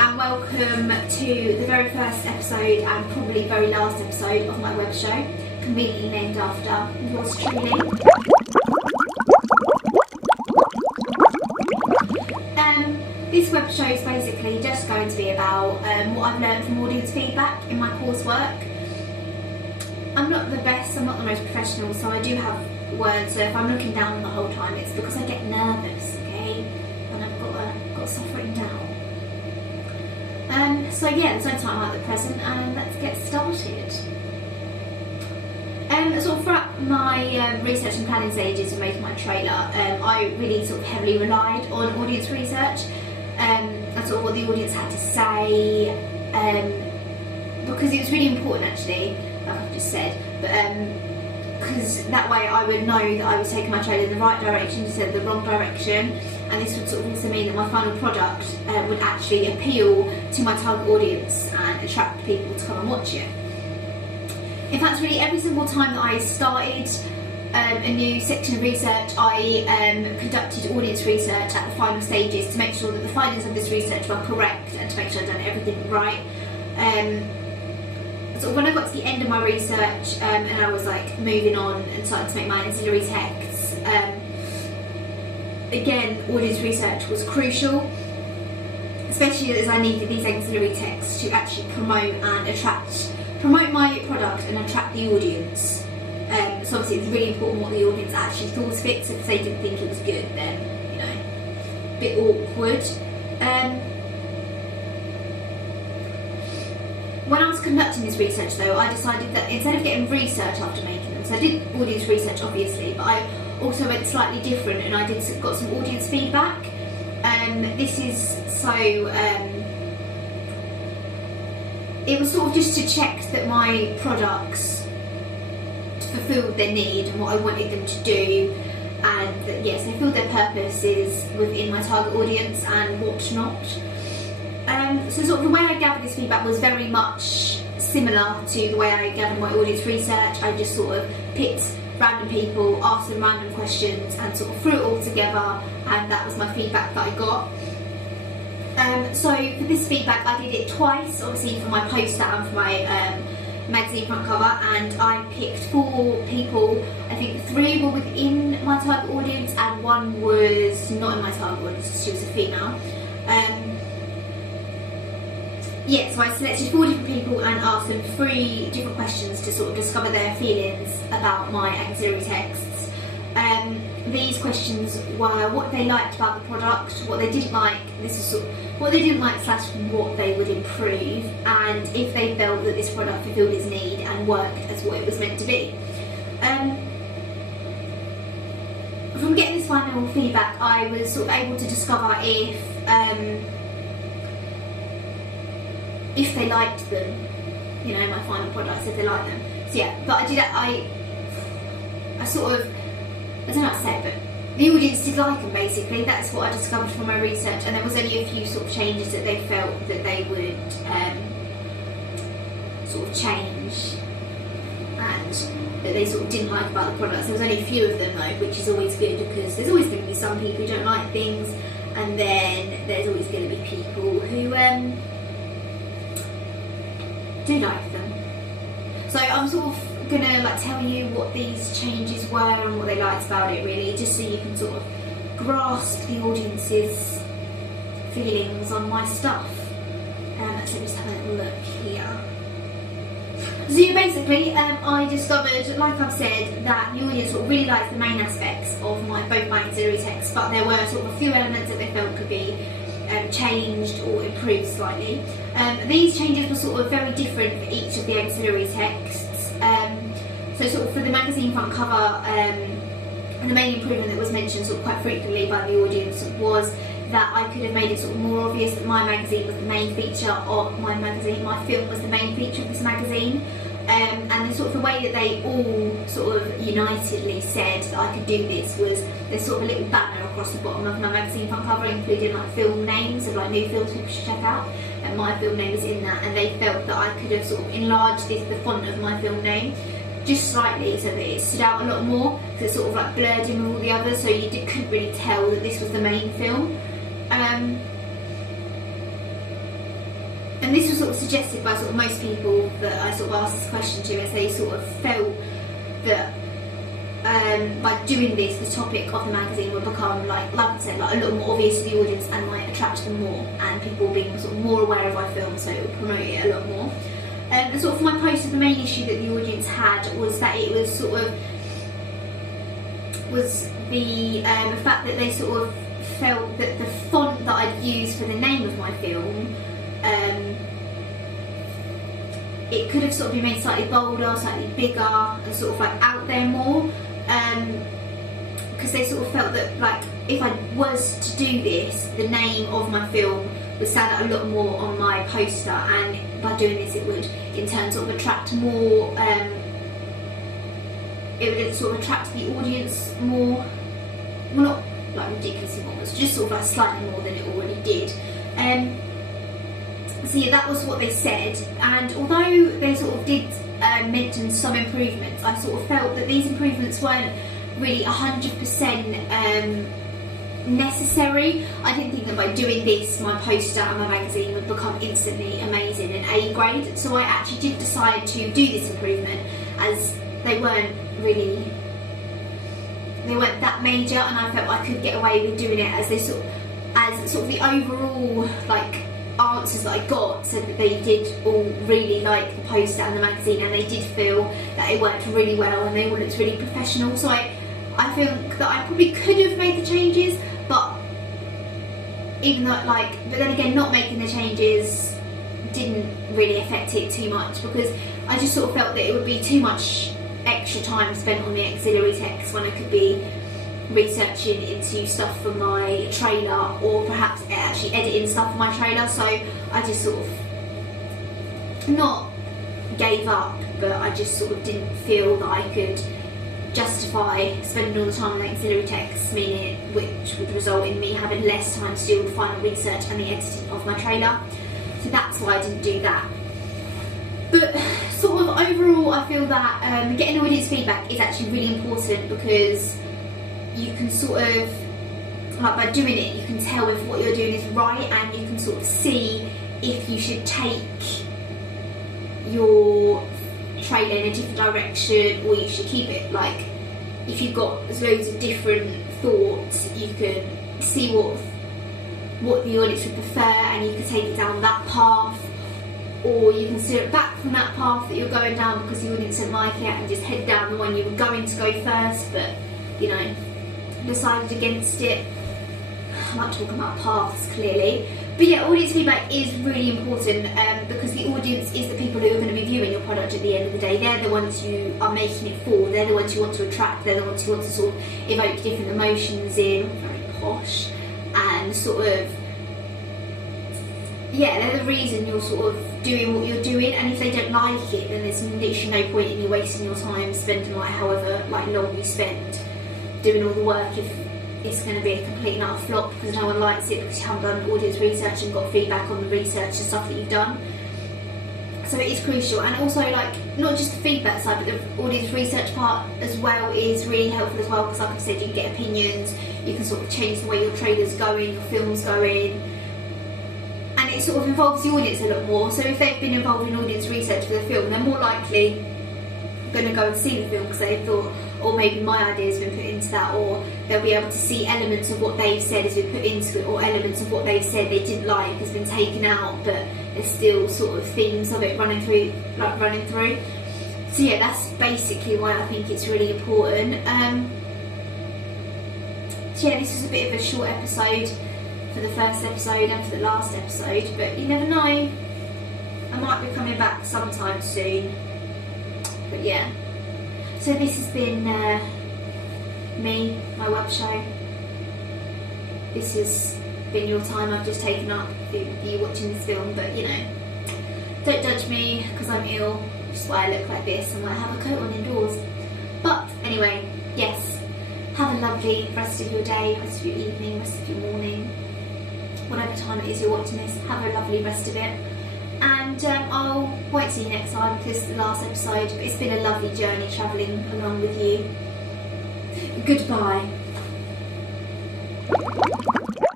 and welcome to the very first episode and probably very last episode of my web show, conveniently named after yours truly. This web show is basically just going to be about what I've learned from audience feedback in my coursework. I'm not the best, I'm not the most professional, so I do have words, so if I'm looking down the whole time it's because I get nervous, okay? And I've got stuff written down. So yeah, there's no time like the present, and let's get started. Sort of throughout my research and planning stages of making my trailer, I really sort of heavily relied on audience research and sort of what the audience had to say, because it was really important actually, like I've just said, but because that way I would know that I was taking my trailer in the right direction instead of the wrong direction, and this would sort of also mean that my final product would actually appeal to my target audience and attract people to come and watch it. In fact, really every single time that I started a new section of research, I conducted audience research at the final stages to make sure that the findings of this research were correct and to make sure I'd done everything right. So when I got to the end of my research and I was like moving on and starting to make my ancillary texts, again, audience research was crucial, especially as I needed these ancillary texts to actually promote my product and attract the audience. So obviously it's really important what the audience actually thought of it, so if they didn't think it was good, then, you know, a bit awkward. When I was conducting this research though, I decided that instead of getting research after making them, so I did audience research obviously, but I also went slightly different and I got some audience feedback. This is so, it was sort of just to check that my products fulfilled their need and what I wanted them to do, and that yes, they filled their purposes within my target audience and whatnot. So sort of the way I gathered this feedback was very much similar to the way I gathered my audience research. I just sort of picked random people, asked them random questions and sort of threw it all together, and that was my feedback that I got. So for this feedback I did it twice, obviously for my poster and for my magazine front cover, and I picked 4 people. I think 3 were within my target audience and 1 was not in my target audience, she was a female. Yeah, so I selected 4 different people and asked them 3 different questions to sort of discover their feelings about my ancillary texts. These questions were what they liked about the product, what they didn't like, this is sort of what they didn't like / what they would improve, and if they felt that this product fulfilled its need and worked as what it was meant to be. From getting this final feedback, I was sort of able to discover if they liked them, you know, my final products, if they liked them. So yeah, but I sort of, I don't know how to say it, but the audience did like them basically. That's what I discovered from my research, and there was only a few sort of changes that they felt that they would sort of change and that they sort of didn't like about the products. There was only a few of them though, which is always good because there's always going to be some people who don't like things, and then there's always going to be people who do like them. So I'm sort of gonna like tell you what these changes were and what they liked about it really, just so you can sort of grasp the audience's feelings on my stuff. Let's just have a little look here. So yeah, basically I discovered, like I've said, that the audience sort of really liked the main aspects of both my ancillary texts, but there were sort of a few elements that they felt could be changed or improved slightly. These changes were sort of very different for each of the ancillary texts. So sort of for the magazine front cover, and the main improvement that was mentioned sort of quite frequently by the audience was that I could have made it sort of more obvious that my magazine was the main feature of my film was the main feature of this magazine. And the sort of the way that they all sort of unitedly said that I could do this was there's sort of a little banner across the bottom of my magazine front cover including like film names of like new films people should check out, and my film name was in that, and they felt that I could have sort of enlarged the font of my film name just slightly so that it stood out a lot more, because it sort of like blurred in with all the others, so you couldn't really tell that this was the main film. and this was sort of suggested by sort of most people that I sort of asked this question to, as they sort of felt that by doing this, the topic of the magazine would become, like I said, like a little more obvious to the audience and might attract them more, and people being sort of more aware of my film, so it would promote it a lot more. And sort of for my poster, the main issue that the audience had was that it was sort of the fact that they sort of felt that the font that I'd used for the name of my film, it could have sort of been made slightly bolder, slightly bigger, and sort of like out there more, because they sort of felt that, like, if I was to do this, the name of my film would stand out a lot more on my poster, and by doing this it would in turn sort of attract more, it would sort of attract the audience more, well, not like ridiculously more, but just sort of like slightly more than it already did. So yeah, that was what they said, and although they sort of did mention some improvements, I sort of felt that these improvements weren't really 100% necessary. I didn't think that by doing this, my poster and my magazine would become instantly amazing and A grade, so I actually did decide to do this improvement, as they weren't that major, and I felt I could get away with doing it, as sort of the overall, like, answers that I got said that they did all really like the poster and the magazine, and they did feel that it worked really well and they all looked really professional. So I feel that I probably could have made the changes, but even though, but then again, not making the changes didn't really affect it too much, because I just sort of felt that it would be too much extra time spent on the auxiliary text when I could be researching into stuff for my trailer, or perhaps actually editing stuff for my trailer. So I just sort of not gave up, but I just sort of didn't feel that I could justify spending all the time on the auxiliary text, which would result in me having less time to do the final research and the editing of my trailer. So that's why I didn't do that. But sort of overall, I feel that getting audience feedback is actually really important, because you can sort of, like, by doing it, you can tell if what you're doing is right, and you can sort of see if you should take your trailer in a different direction, or you should keep it. Like, if you've got loads of different thoughts, you can see what the audience would prefer, and you can take it down that path, or you can steer it back from that path that you're going down because the audience didn't like it, and just head down the one you were going to go first, but, you know, decided against it. I'm not talking about paths, clearly. But yeah, audience feedback is really important, because the audience is the people who are going to be viewing your product at the end of the day. They're the ones you are making it for. They're the ones you want to attract. They're the ones who want to sort of evoke different emotions in, very posh, and sort of, yeah, they're the reason you're sort of doing what you're doing. And if they don't like it, then there's literally no point in you wasting your time spending however long you spend doing all the work, if it's going to be a complete and utter flop because no one likes it, because you haven't done audience research and got feedback on the research and stuff that you've done. So it is crucial, and also, not just the feedback side, but the audience research part as well is really helpful as well, because like I said, you can get opinions, you can sort of change the way your trailer's going, your film's going, and it sort of involves the audience a lot more. So if they've been involved in audience research for the film, they're more likely going to go and see the film because they thought, or maybe my idea's been put into that, or they'll be able to see elements of what they've said has been put into it, or elements of what they've said they didn't like has been taken out, but there's still sort of themes of it running through. So yeah, that's basically why I think it's really important. So yeah, this was a bit of a short episode for the first episode and for the last episode, but you never know, I might be coming back sometime soon. But yeah, so this has been me, my web show. This has been your time I've just taken up with you watching this film, but you know, don't judge me because I'm ill, just why I look like this and why I have a coat on indoors. But anyway, yes, have a lovely rest of your day, rest of your evening, rest of your morning, whatever time it is you're watching this, have a lovely rest of it. And I'll wait till you next time because it's the last episode, but it's been a lovely journey travelling along with you. Goodbye.